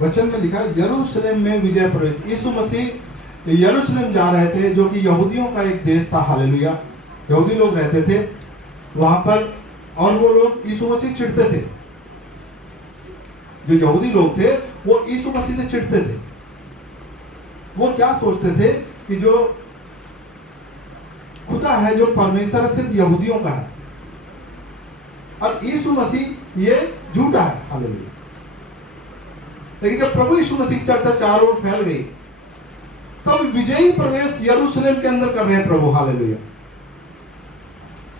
वचन में लिखा है यरूशलेम में विजय प्रवेश। यीशु मसीह यरूशलेम जा रहे थे, जो कि यहूदियों का एक देश था। हालेलुया। यहूदी लोग रहते थे वहां पर, और वो लोग यीशु मसीह चिढ़ते थे। जो यहूदी लोग थे वो यीशु मसीह से चिढ़ते थे। वो क्या सोचते थे कि जो खुदा है, जो परमेश्वर सिर्फ यहूदियों का है, और यीशु मसीह ये झूठा है। हालेलुया। लेकिन जब प्रभु यीशु मसीह की चर्चा चारों ओर फैल गई, तब विजयी प्रवेश यरूशलेम के अंदर कर रहे हैं प्रभु। हालेलुया।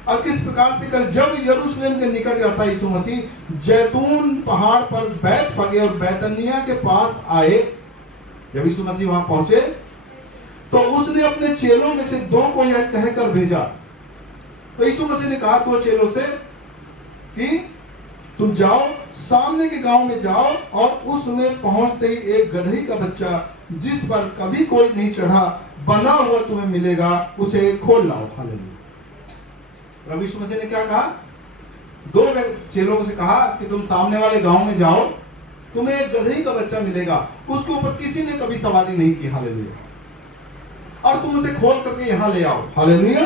और किस प्रकार से कर, जब यरूशलेम के निकट जाता यीशु मसीह जैतून पहाड़ पर बैतफगे और बैतनिया के पास आए, जब यीशु मसीह वहां पहुंचे तो उसने अपने चेलों में से दो को यह कहकर भेजा। तो यीशु मसीह ने कहा दो चेलों से कि तुम जाओ, सामने के गांव में जाओ, और उसमें पहुंचते ही एक गदही का बच्चा जिस पर कभी कोई नहीं चढ़ा बंधा हुआ तुम्हें मिलेगा, उसे खोल लाओ। हालेलुया। प्रभु यीशु मसीह ने क्या कहा? दो चेलों से कहा कि तुम सामने वाले गांव में जाओ, तुम्हें एक गदही का बच्चा मिलेगा, उसके ऊपर किसी ने कभी सवारी नहीं की। हालेलुया। और तुम उसे खोल करके यहां ले आओ। हालेलुया।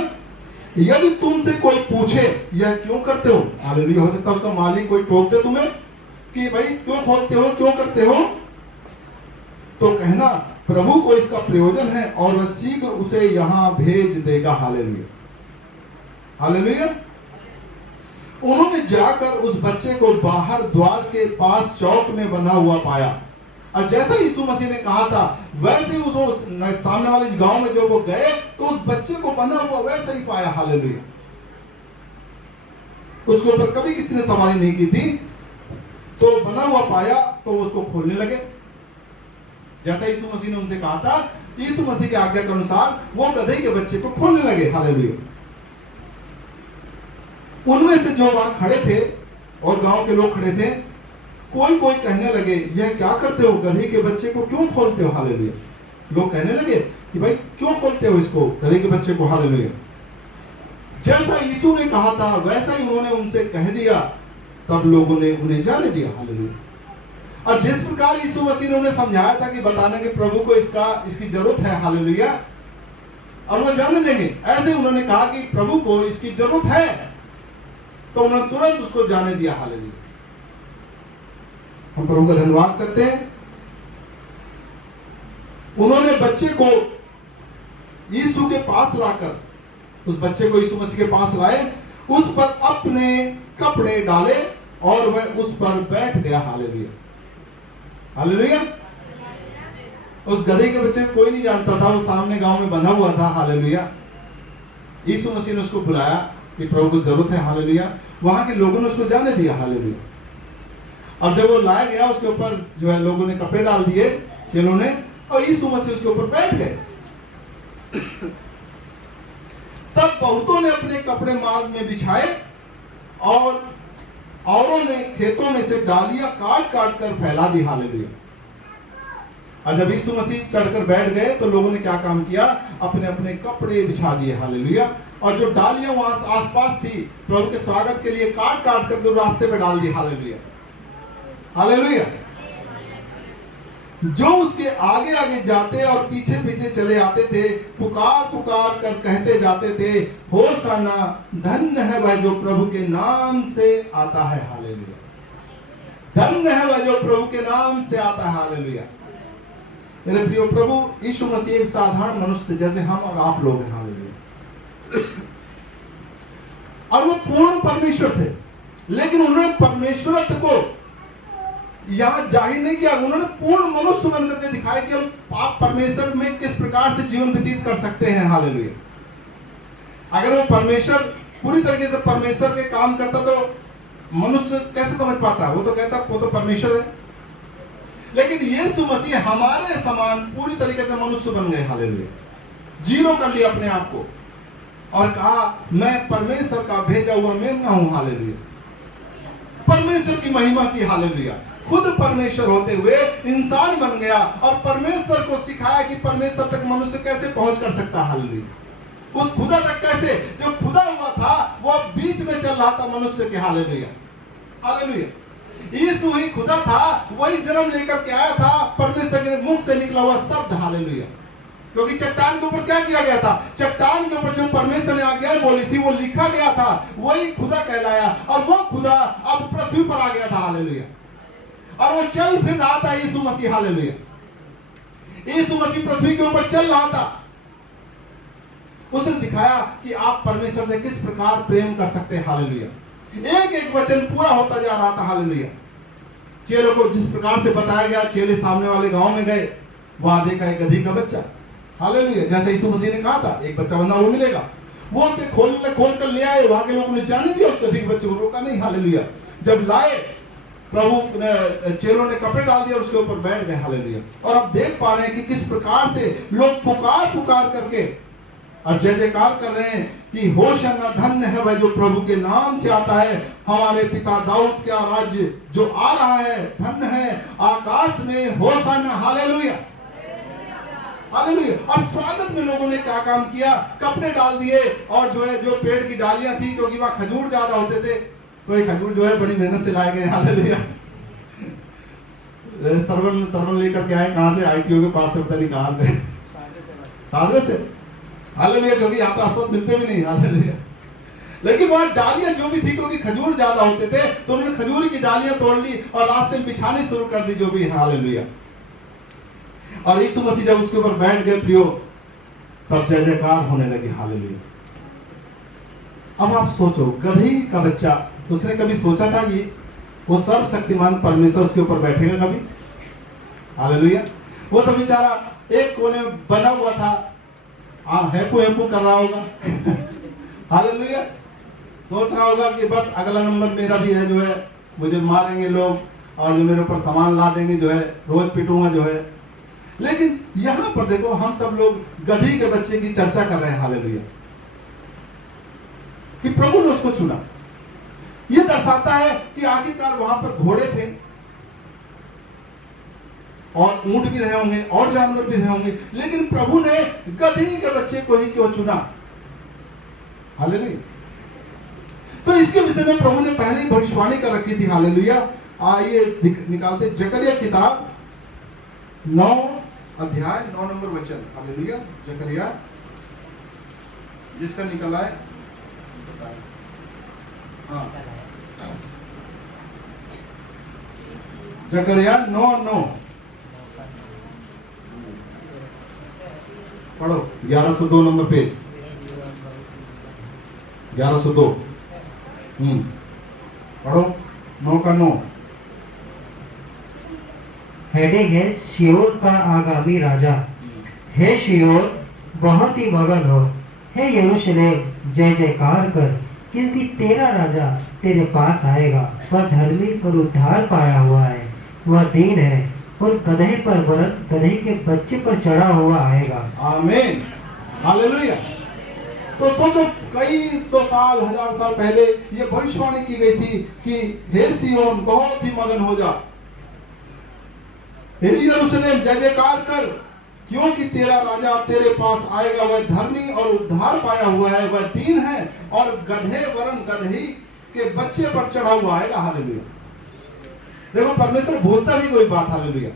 यदि तुमसे कोई पूछे यह क्यों करते हो, हालेलुया, हो सकता है उसका मालिक कोई टोक दे तुम्हें कि भाई क्यों खोलते हो, क्यों करते हो, तो कहना प्रभु को इसका प्रयोजन है और वह शीघ्र उसे यहां भेज देगा। हालेलुया। हालेलुया। उन्होंने जाकर उस बच्चे को बाहर द्वार के पास चौक में बंधा हुआ पाया, और जैसा यीशु मसीह ने कहा था वैसे ही उस सामने वाले गांव में जो वो गए तो उस बच्चे को बंधा हुआ वैसा ही पाया। हालेलुया। उसके ऊपर कभी किसी ने सवारी नहीं की थी, तो बंधा हुआ पाया तो वो उसको खोलने लगे, जैसा यीशु मसीह ने उनसे कहा था। यीशु मसीह की आज्ञा के अनुसार वो गधे के बच्चे को खोलने लगे। हालेलुया। उनमें से जो वहां खड़े थे और गांव के लोग खड़े थे, कोई कोई कहने लगे यह क्या करते हो, गधे के बच्चे को क्यों खोलते हो। हालेलुया। लोग कहने लगे कि भाई क्यों खोलते हो इसको, गधे के बच्चे को। हालेलुया। जैसा यीशु ने कहा था वैसा ही उन्होंने उनसे कह दिया, तब लोगों ने उन्हें जाने दिया। हालेलुया। और जिस प्रकार यीशु मसीह ने उन्हें समझाया था कि बताने के प्रभु को इसकी जरूरत है। हालेलुया। और वो जाने देंगे, ऐसे उन्होंने कहा कि प्रभु को इसकी जरूरत है, तो उन्होंने तुरंत उसको जाने दिया। हालेलुया। हम प्रभु का धन्यवाद करते हैं। उन्होंने बच्चे को यीशु के पास लाकर, उस बच्चे को यीशु मसीह के पास लाए, उस पर अपने कपड़े डाले और वह उस पर बैठ गया। हालेलुया। हालेलुया। उस गधे के बच्चे को कोई नहीं जानता था, वो सामने गांव में बंधा हुआ था। हालेलुया। यीशु मसीह ने उसको बुलाया कि प्रभु को जरूरत है। हालेलुया। वहां के लोगों ने उसको जाने दिया। हालेलुया। और जब वो लाया गया, उसके ऊपर जो है लोगों ने कपड़े डाल दिए चेलों ने, और यीशु मसीह उसके ऊपर बैठ गए। तब बहुतों ने अपने कपड़े मार्ग में बिछाए और औरों ने खेतों में से डालियां काट काट कर फैला दी। हालेलुया। और जब यीशु मसीह चढ़कर बैठ गए तो लोगों ने क्या काम किया, अपने अपने कपड़े बिछा दिए। हालेलुया। और जो डालियां वहां आसपास थी प्रभु के स्वागत के लिए काट काट कर रास्ते में डाल दी। हालेलुया। हालेलुया। जो उसके आगे आगे जाते और पीछे पीछे चले आते थे, पुकार पुकार कर कहते जाते थे, होशाना, धन्य है वह जो प्रभु के नाम से आता है। हालेलुया। धन्य है वह जो प्रभु के नाम से आता है। हालेलुया। मेरे प्रिय, प्रभु यीशु मसीह एक साधारण मनुष्य थे जैसे हम और आप लोग हैं। हालेलुया। और वो पूर्ण परमेश्वर थे, लेकिन उन्होंने परमेश्वरत्व को यहां जाहिर नहीं किया। उन्होंने पूर्ण मनुष्य बनकर के दिखाया कि आप परमेश्वर में किस प्रकार से जीवन व्यतीत कर सकते हैं। हालेलुया। अगर वो परमेश्वर पूरी तरीके से परमेश्वर के काम करता तो मनुष्य कैसे समझ पाता? वो तो कहता वो तो परमेश्वर है। लेकिन यीशु मसीह हमारे समान पूरी तरीके से मनुष्य बन गए। हालेलुया। जीरो कर लिया अपने आप को और कहा मैं परमेश्वर का भेजा हुआ मेमना हूं। हालेलुया। परमेश्वर की महिमा की। हालेलुया। खुद परमेश्वर होते हुए इंसान बन गया और परमेश्वर को सिखाया कि परमेश्वर तक मनुष्य कैसे पहुंच कर सकता। हालेलुया। उस खुदा तक कैसे, जो खुदा हुआ था वो बीच में चल रहा था मनुष्य के। हालेलुया। हालेलुया। यीशु ही खुदा था, वही जन्म लेकर के आया था, परमेश्वर के मुख से निकला हुआ शब्द, हालेलुया। क्योंकि चट्टान के ऊपर क्या किया गया था? चट्टान के ऊपर जो परमेश्वर ने आज्ञाएं बोली थी वो लिखा गया था, वही खुदा कहलाया, और वो खुदा अब पृथ्वी पर आ गया था, हालेलुया। और वो चल फिर रहा था, यीशु मसीह, हालेलुया। यीशु मसीह पृथ्वी के ऊपर चल रहा था। उसने दिखाया कि आप परमेश्वर से किस प्रकार प्रेम कर सकते हैं, हालेलुया। एक एक वचन पूरा होता जा रहा था, हालेलुया। चेलों को जिस प्रकार से बताया गया, चेले सामने वाले गांव में गए, वहां देखा एक गधी का बच्चा, हालेलुया। जैसे यीशु मसीह ने कहा था एक बच्चा बंदा वो मिलेगा, वो उसे खोल कर ले आए। वहां के लोगों ने जाने दिया उस गधी के बच्चे को, रोका नहीं, हालेलुया। जब लाए, प्रभु ने, चेलों ने कपड़े डाल दिया, उसके ऊपर बैठ गए, हालेलुया। और अब देख पा रहे हैं कि किस प्रकार से लोग पुकार करके और जय जयकार कर रहे हैं कि होशाना, धन्य है वह जो प्रभु के नाम से आता है, हमारे पिता दाऊद का राज्य जो आ रहा है, धन्य है आकाश में होशाना, हालेलुया, हालेलुया। और स्वागत में लोगों ने क्या काम किया? कपड़े डाल दिए, और जो पेड़ की डालियां थी, क्योंकि वहां खजूर ज्यादा होते थे, तो ये खजूर जो है बड़ी मेहनत से लाए गए, हालेलुया। सरवन लेकर के आए, कहां से? ITO के पास से, पता नहीं कहां से, सादरे से, हालेलुया। क्योंकि यहाँ तो अस्पताल मिलते भी नहीं, हालेलुया। लेकिन वहां डालियां जो भी थी, क्योंकि खजूर ज्यादा होते थे, तो उन्होंने खजूर की डालियां तोड़ ली और रास्ते में बिछानी शुरू कर दी, जो भी है, हालेलुया। और यीशु मसीह जब उसके ऊपर बैठ गए प्रियो, तब जय जयकार होने लगी, हालेलुया। अब आप सोचो, गधी का बच्चा, उसने कभी सोचा था कि वो सर्वशक्तिमान परमेश्वर उसके ऊपर बैठेगा कभी? हालेलुया। वो तो बेचारा एक कोने में बना हुआ था, हेपू कर रहा होगा, हालेलुया। सोच रहा होगा कि बस अगला नंबर मेरा भी है, जो है मुझे मारेंगे लोग, और जो मेरे ऊपर सामान ला देंगे, जो है रोज पिटूंगा, जो है। लेकिन यहां पर देखो, हम सब लोग गधी के बच्चे की चर्चा कर रहे हैं, हालेलुया, कि प्रभु ने उसको चुना। यह दर्शाता है कि आखिरकार वहां पर घोड़े थे, और ऊंट भी रहे होंगे, और जानवर भी रहे होंगे, लेकिन प्रभु ने गधी के बच्चे को ही क्यों चुना? हालेलुया। तो इसके विषय में प्रभु ने पहले ही भविष्यवाणी कर रखी थी, हालेलुया। आइए निकालते जकरिया किताब 9 अध्याय 9 नंबर वचन, हालेलुया। जकरिया जिसका निकला है, हाँ, जकरिया 9:9 पढ़ो, 1102 नंबर पेज, 1102, पढ़ो, 9 का 9। हेडिंग है शियोर का आगामी राजा। हे शियोर, बहुत ही मगन हो। हे यरूशलेम, जय जयकार कर, क्योंकि तेरा राजा तेरे पास आएगा। वह धर्मी और उद्धार पाया हुआ है, वह दीन है और गधे पर वरन गधे के बच्चे पर चढ़ा हुआ आएगा। आमीन, हालेलुया। तो सोचो, कई सौ साल, हजार साल पहले ये भविष्यवाणी की गई थी कि हे सियोन, बहुत ही मगन हो जा, हे यरूशलेम, जय जयकार कर, क्योंकि तेरा राजा तेरे पास आएगा। वह धर्मी और उद्धार पाया हुआ है, वह दीन है और गधे वरन गधे के बच्चे पर चढ़ा हुआ आएगा, हालेलुया। देखो, परमेश्वर भूलता नहीं कोई बात, हालेलुया।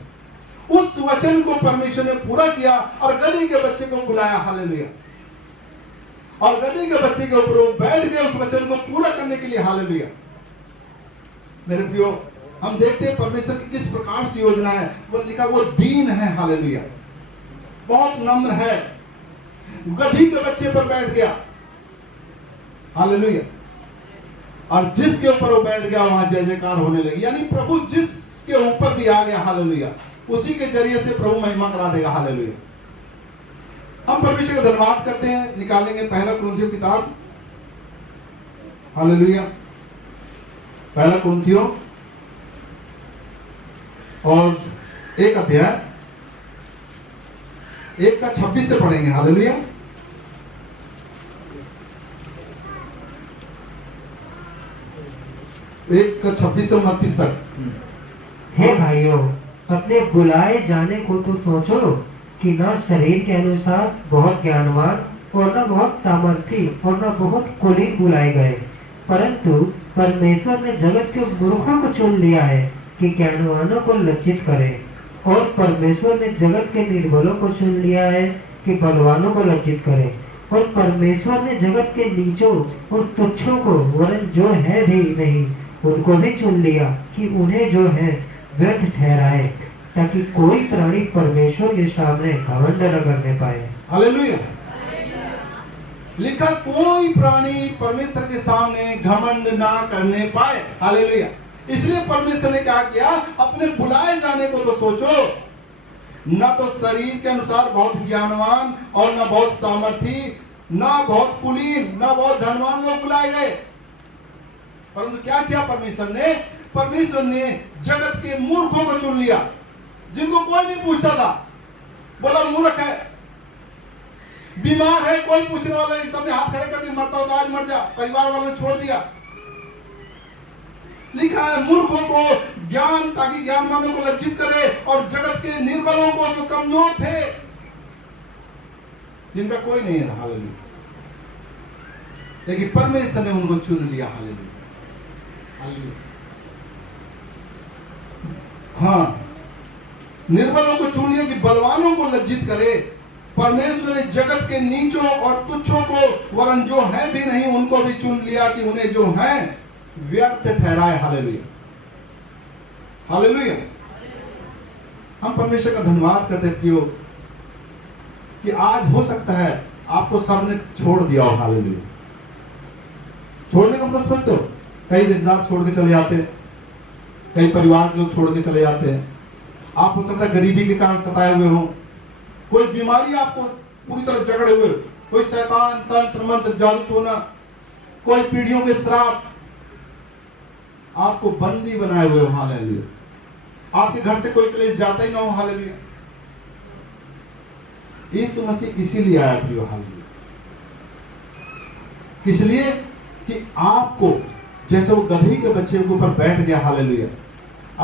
उस वचन को परमेश्वर ने पूरा किया और गधी के बच्चे को बुलाया, हालेलुया। और गधी के बच्चे के ऊपर वो बैठ गए उस वचन को पूरा करने के लिए, हालेलुया। मेरे प्रियो, हम देखते हैं परमेश्वर की किस प्रकार से योजना है। वो लिखा, वो दीन है, हालेलुया, बहुत नम्र है, गधी के बच्चे पर बैठ गया, हालेलुया। और जिसके ऊपर वो बैठ गया वहां जय जयकार होने लगी। यानी प्रभु जिसके ऊपर भी आ गया, हालेलुया, उसी के जरिए से प्रभु महिमा करा देगा, हालेलुया। हम परमेश्वर का धन्यवाद करते हैं। निकालेंगे पहला कुरिन्थियों किताब, हालेलुया, पहला कुरिन्थियों और 1 अध्याय 1 का 26 से पढ़ेंगे, हालेलुया। 1 का 26 से 29 तक। हे भाइयों, अपने बुलाए जाने को तो सोचो कि न शरीर के अनुसार बहुत ज्ञानवान और न बहुत सामर्थी और न बहुत कुलीन बुलाए गए, परंतु परमेश्वर ने जगत के मूर्खों को चुन लिया है कि ज्ञानवानों को लज्जित करे, और परमेश्वर ने जगत के निर्बलों को चुन लिया है कि बलवानों को लज्जित करे, और परमेश्वर ने जगत के नीचों और तुच्छों को वरन जो है भी नहीं उनको भी चुन लिया कि उन्हें जो है व्यर्थ ठहराए, ताकि कोई प्राणी परमेश्वर के सामने घमंड न करने पाए। हालेलुया। लिखा कोई प्राणी परमेश्वर के सामने घमंड ना करने पाए। हालेलुया। इसलिए परमेश्वर ने क्या किया, अपने बुलाए जाने को तो सोचो, न तो शरीर के अनुसार बहुत ज्ञानवान और न बहुत सामर्थी, न बहुत कुलीन, न बहुत धनवान लोग बुलाए गए, परंतु क्या किया परमेश्वर ने जगत के मूर्खों को चुन लिया, जिनको कोई नहीं पूछता था। बोला मूर्ख है, बीमार है, कोई पूछने वाला नहीं, सबने हाथ खड़े कर दिए, मरता हो तो आज मर जा, परिवार वालों ने छोड़ दिया। लिखा है मूर्खों को ज्ञान, ताकि ज्ञानवानों को लज्जित करे, और जगत के निर्बलों को जो कमजोर थे, जिनका कोई नहीं है। हालेलुया। लेकिन परमेश्वर ने उनको चुन लिया। हालेलुया। हालेलुया। हाँ, निर्बलों को चुन लिया कि बलवानों को लज्जित करे। परमेश्वर ने जगत के नीचों और तुच्छों को वरन जो है भी नहीं उनको भी चुन लिया कि उन्हें जो है व्यर्थ ठहराए। हालेलुया। हालेलुया। हम परमेश्वर का धन्यवाद करते प्रियो कि आज हो सकता है आपको सबने छोड़ दिया हो। हालेलुया। छोड़ने का मतलब समझते हो, कई रिश्तेदार छोड़ के चले जाते हैं, कई परिवार के लोग छोड़ के चले जाते हैं। आप हो सकता है गरीबी के कारण सताए हुए हो, कोई बीमारी आपको पूरी तरह जकड़े हुए, कोई शैतान तंत्र मंत्र जादू टोना, कोई पीढ़ियों के श्राप आपको बंदी बनाए हुए हो। हालेलुया। आपके घर से कोई क्लेश जाता ही ना हो। हालेलुया। यीशु मसीह इसीलिए आया प्रियो। हालेलुया। इसलिए कि आपको, जैसे वो गधी के बच्चे के ऊपर बैठ गया। हालेलुया।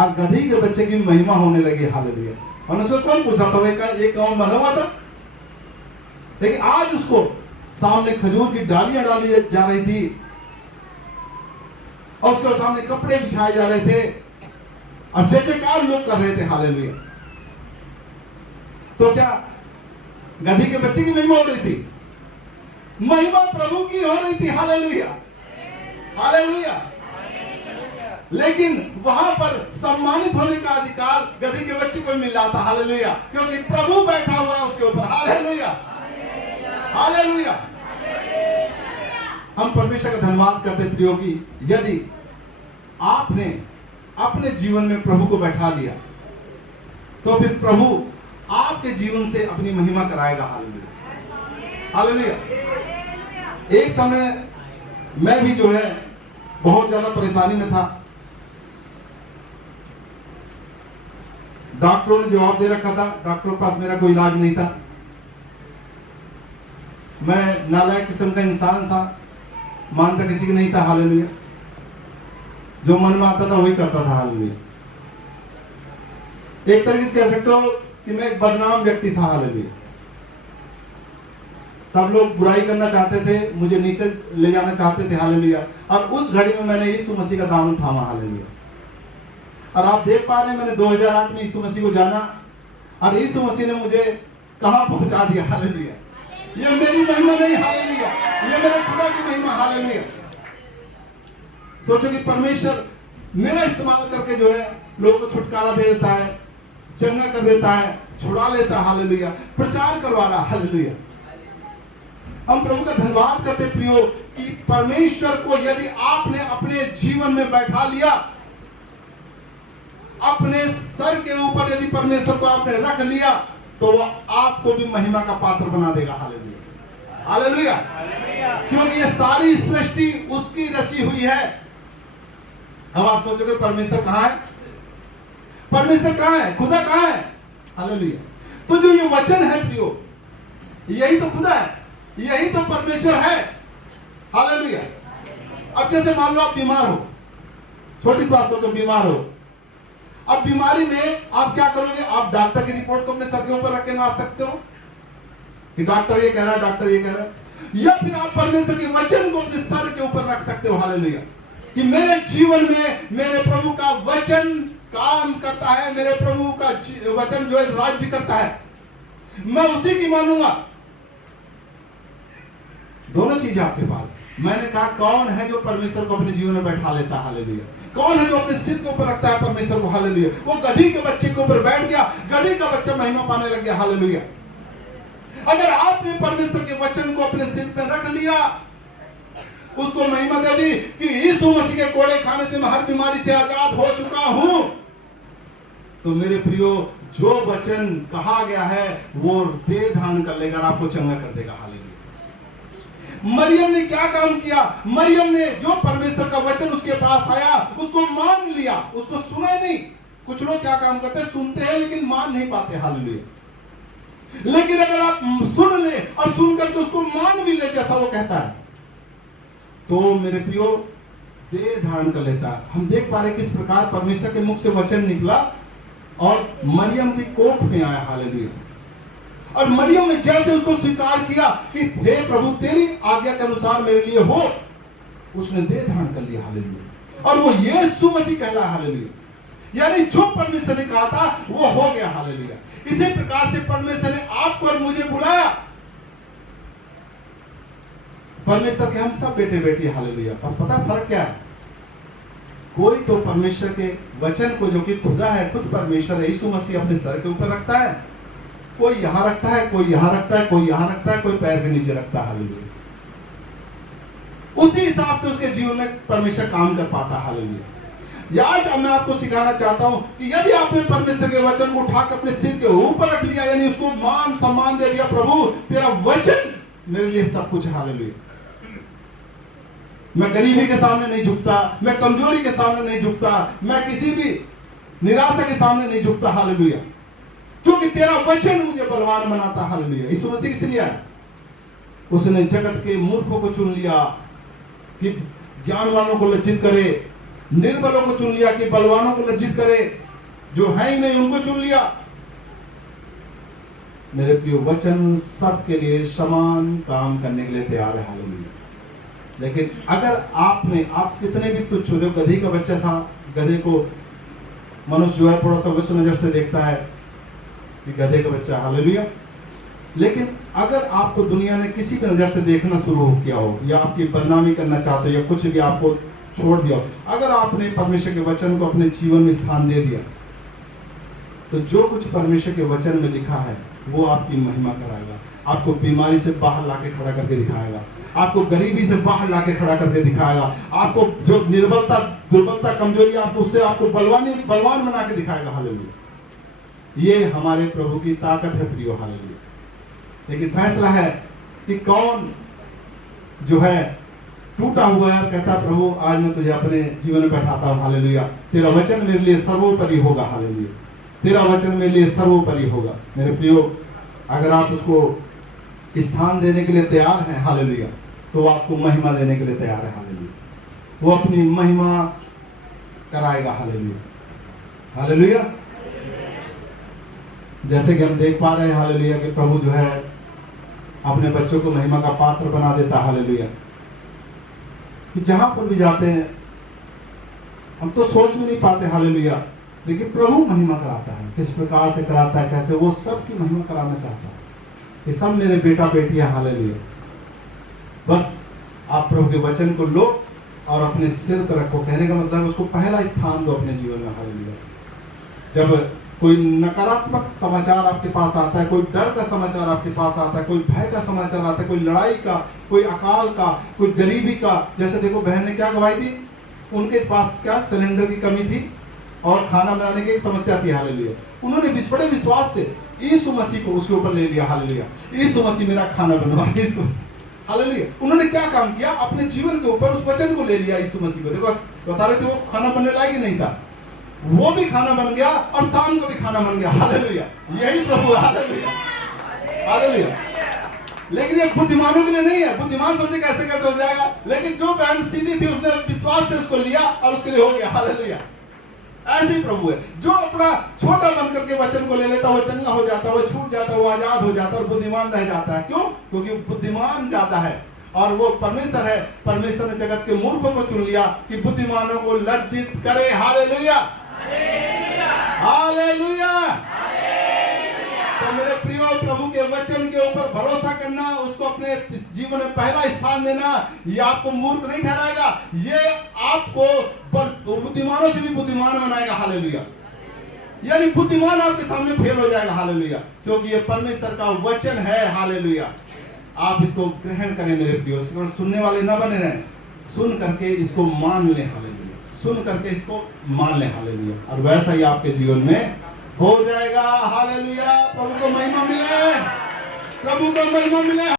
और गधी के बच्चे की महिमा होने लगी। हालेलुया। और उसको कौन पूछा था, एक गांव में बंधा हुआ था, लेकिन आज उसको सामने खजूर की डालियां डाली जा रही थी, और उसके सामने कपड़े बिछाए जा रहे थे, और जय जयकार लोग कर रहे थे। हालेलुया। तो क्या गधी के बच्चे की महिमा हो रही थी? महिमा प्रभु की हो रही थी। हालेलुया। हालेलुया। लेकिन वहां पर सम्मानित होने का अधिकार गधी के बच्चे को मिल रहा था। हालेलुया। क्योंकि प्रभु बैठा हुआ है उसके ऊपर। हालेलुया। हालेलुया। हम परमेश्वर का धन्यवाद करते प्रियो कि यदि आपने अपने जीवन में प्रभु को बैठा लिया, तो फिर प्रभु आपके जीवन से अपनी महिमा कराएगा। हालेलुया। हालेलुया। एक समय मैं भी जो है बहुत ज्यादा परेशानी में था। डॉक्टरों ने जवाब दे रखा था, डॉक्टरों के पास मेरा कोई इलाज नहीं था। मैं नालायक किस्म का इंसान था, मानता किसी की नहीं था। हालेलुया। जो मन में आता था वही करता था। हालेलुया। एक तरीके से कह सकते हो कि मैं एक बदनाम व्यक्ति था। हालेलुया। सब लोग बुराई करना चाहते थे, मुझे नीचे ले जाना चाहते थे। हालेलुया। और उस घड़ी में मैंने यीशु मसीह का दामन थामा। हालेलुया। और आप देख पा रहे हैं, मैंने 2008 में यीशु मसीह को जाना, और यीशु मसीह ने मुझे कहां पहुंचा दिया। हालेलुया। ये मेरी महिमा नहीं। हालेलुया। ये मेरे खुदा की महिमा। हालेलुया। सोचो कि परमेश्वर मेरा इस्तेमाल करके जो है लोगों को छुटकारा दे देता है, चंगा कर देता है, छुड़ा लेता है। हालेलुया। प्रचार करवा रहा। हालेलुया। हम प्रभु का धन्यवाद करते प्रियो कि परमेश्वर को यदि आपने अपने जीवन में बैठा लिया, अपने सर के ऊपर यदि परमेश्वर को आपने रख लिया, तो वह आपको भी महिमा का पात्र बना देगा। हालेलुया। हालेलुया। क्योंकि ये सारी सृष्टि उसकी रची हुई है। अब आप सोचोगे परमेश्वर कहां है? परमेश्वर कहां है? खुदा कहां है? हालेलुया। तो जो ये वचन है प्रियो, यही तो खुदा है, यही तो परमेश्वर है। हालेलुया। अब जैसे मान लो आप बीमार हो, छोटी सी बात सोचो, बीमार हो। अब बीमारी में आप क्या करोगे? आप डॉक्टर की रिपोर्ट को अपने सर के ऊपर रख के ना आ सकते हो कि डॉक्टर ये कह रहा है, डॉक्टर ये कह रहा है, या फिर आप परमेश्वर के वचन को अपने सर के ऊपर रख सकते हो। हालेलुया। कि मेरे जीवन में मेरे प्रभु का वचन काम करता है, मेरे प्रभु का वचन जो है राज्य करता है, मैं उसी की मानूंगा। दोनों चीजें आपके पास। मैंने कहा कौन है जो परमेश्वर को अपने जीवन में बैठा लेता है, हालेलुया। कौन है जो अपने सिर के ऊपर रखता है परमेश्वर को, हालेलुया। वो गधी के बच्चे के ऊपर बैठ गया, गधी का बच्चा महिमा पाने लग गया, हालेलुया। अगर आपने परमेश्वर के वचन को अपने सिर पे रख लिया, उसको महिमा दे दी कि यीशु मसीह के कोड़े खाने से मैं हर बीमारी से आजाद हो चुका हूं, तो मेरे प्रियो जो वचन कहा गया है वो देह धारण कर लेगा और आपको चंगा कर देगा, हालेलुया। मरियम ने क्या काम किया? मरियम ने जो परमेश्वर का वचन उसके पास आया उसको मान लिया, उसको सुना नहीं। कुछ लोग क्या काम करते हैं, सुनते हैं लेकिन मान नहीं पाते, हालेलुया। लेकिन अगर आप सुन ले और सुन करके उसको मान भी ले, जैसा वो कहता है, तो मेरे प्रियो देह धारण कर लेता है। हम देख पा रहे किस प्रकार परमेश्वर के मुख से वचन निकला और मरियम की कोख में आया, हालेलुया। और मरियम ने जैसे उसको स्वीकार किया कि हे प्रभु तेरी आज्ञा के अनुसार मेरे लिए हो, उसने देह धारण कर लिया, हालेलुया। और वो यीशु मसीह कहला, हालेलुया। यानी जो परमेश्वर ने कहा था वो हो गया, हालेलुया। इसी प्रकार से परमेश्वर ने आपको और मुझे बुलाया। परमेश्वर के हम सब बेटे बेटी, हालेलुया। बस पता है फर्क क्या है? कोई तो परमेश्वर के वचन को, जो कि खुदा है, खुद परमेश्वर है, यीशु मसीह, अपने सर के ऊपर रखता है। कोई यहां रखता है, कोई यहां रखता है, कोई यहां रखता है, कोई पैर के नीचे रखता है, हालेलुया। उसी हिसाब से उसके जीवन में परमेश्वर काम कर पाता है, हालेलुया। आज मैं आपको सिखाना चाहता हूं कि यदि आपने परमेश्वर के वचन को उठाकर अपने सिर के ऊपर रख लिया, यानी उसको मान सम्मान दे दिया, प्रभु तेरा वचन मेरे लिए सब कुछ है, हालेलुया। मैं गरीबी के सामने नहीं झुकता, मैं कमजोरी के सामने नहीं झुकता, मैं किसी भी निराशा के सामने नहीं झुकता, हालेलुया। क्योंकि तेरा वचन मुझे बलवान बनाता, हालेलुया। यीशु मसीह इसलिए आया, उसने जगत के मूर्खों को चुन लिया कि ज्ञानवानों को लज्जित करे, निर्बलों को चुन लिया कि बलवानों को लज्जित करे, जो है ही नहीं उनको चुन लिया। मेरे प्रिय वचन सबके लिए समान काम करने के लिए तैयार है, हालेलुया। लेकिन अगर आप कितने भी तुच्छ हो, गधी का बच्चा था, गधे को मनुष्य जो है थोड़ा सा विश्व नजर से देखता है कि गधे का बच्चा, हालेलुया। लेकिन अगर आपको दुनिया ने किसी भी नजर से देखना शुरू किया हो, या आपकी बदनामी करना चाहते हो, या कुछ भी आपको छोड़ दिया हो, अगर आपने परमेश्वर के वचन को अपने जीवन में स्थान दे दिया, तो जो कुछ परमेश्वर के वचन में लिखा है वो आपकी महिमा कराएगा। आपको बीमारी से बाहर लाके खड़ा करके दिखाएगा, आपको गरीबी से बाहर लाके खड़ा करके दिखाएगा, आपको जो निर्बलता, दुर्बलता, कमजोरी, आपको उससे आपको बलवान बना के दिखाएगा, हालेलुया। ये हमारे प्रभु की ताकत है, प्रियो, हालेलुया। लेकिन फैसला है कि कौन जो है टूटा हुआ है, कहता प्रभु आज मैं तुझे अपने जीवन में बैठाता हूं, हालेलुया। तेरा वचन मेरे लिए सर्वोपरि होगा, हालेलुया। तेरा वचन मेरे लिए सर्वोपरि होगा। मेरे प्रियो, अगर आप उसको स्थान देने के लिए तैयार हैं, हालेलुया, तो वो आपको महिमा देने के लिए तैयार है, हालेलुया। वो अपनी महिमा कराएगा, हालेलुया, हालेलुया। जैसे कि हम देख पा रहे हैं, हालेलुया, कि प्रभु जो है अपने बच्चों को महिमा का पात्र बना देता, हालेलुया। कि जहां पर भी जाते हैं हम तो सोच भी नहीं पाते, हालेलुया, लेकिन प्रभु महिमा कराता है। किस प्रकार से कराता है, कैसे, वो सबकी महिमा कराना चाहता है। ये सब मेरे बेटा बेटियां, हालेलुया। बस आप प्रभु के वचन को लो और अपने सिर पर रखो। कहने का मतलब उसको पहला स्थान दो अपने जीवन में, हालेलुया। जब कोई नकारात्मक समाचार आपके पास आता है, कोई डर का समाचार आपके पास आता है, कोई भय का समाचार आता है, कोई लड़ाई का, कोई अकाल का, कोई गरीबी का, जैसे देखो बहन ने क्या गवाही दी, उनके पास क्या सिलेंडर की कमी थी और खाना बनाने की एक समस्या थी, हालेलुया। उन्होंने बड़े विश्वास से यीशु मसीह को उसके ऊपर ले लिया, हालेलुया। यीशु मसीह मेरा खाना बनवा, यीशु, हालेलुया। उन्होंने क्या काम किया, अपने जीवन के ऊपर उस वचन को ले लिया, यीशु मसीह को। देखो बता रहे थे वो खाना बनने लायक ही नहीं था, वो भी खाना बन गया और शाम को भी खाना बन गया, हालेलुया। यही प्रभु है, हालेलुया, हालेलुया। लेकिन ये बुद्धिमानों के लिए नहीं है। बुद्धिमान सोचे कैसे कैसे हो जाएगा, लेकिन जो बहन सीधी थी उसने विश्वास से उसको लिया और उसके लिए हो गया, हालेलुया। ऐसे ही प्रभु है, जो अपना छोटा बन करके वचन को ले लेता, वो चंगा हो जाता, वो छूट जाता, वो आजाद हो जाता और बुद्धिमान रह जाता है। क्यों? क्योंकि बुद्धिमान जाता है और वो परमेश्वर है। परमेश्वर ने जगत के मूर्खों को चुन लिया कि बुद्धिमानों को लज्जित करे। Hallelujah, hallelujah. तो मेरे प्रियो, प्रभु के वचन के ऊपर भरोसा करना, उसको अपने जीवन में पहला स्थान देना, ये आपको मूर्ख नहीं ठहराएगा, ये आपको बुद्धिमानों से भी बुद्धिमान बनाएगा। हालेलुया, यानी बुद्धिमान आपके सामने फेल हो जाएगा। हालेलुया, क्योंकि ये परमेश्वर का वचन है। हालेलुया, आप इसको ग्रहण करें मेरे प्रियो, इसको सुनने वाले ना बने रहें, सुन करके इसको मान लें। हालेलुया, सुन करके इसको मान लें। हालेलुया, और वैसा ही आपके जीवन में हो जाएगा। हालेलुया, प्रभु को महिमा मिले, प्रभु को महिमा मिले।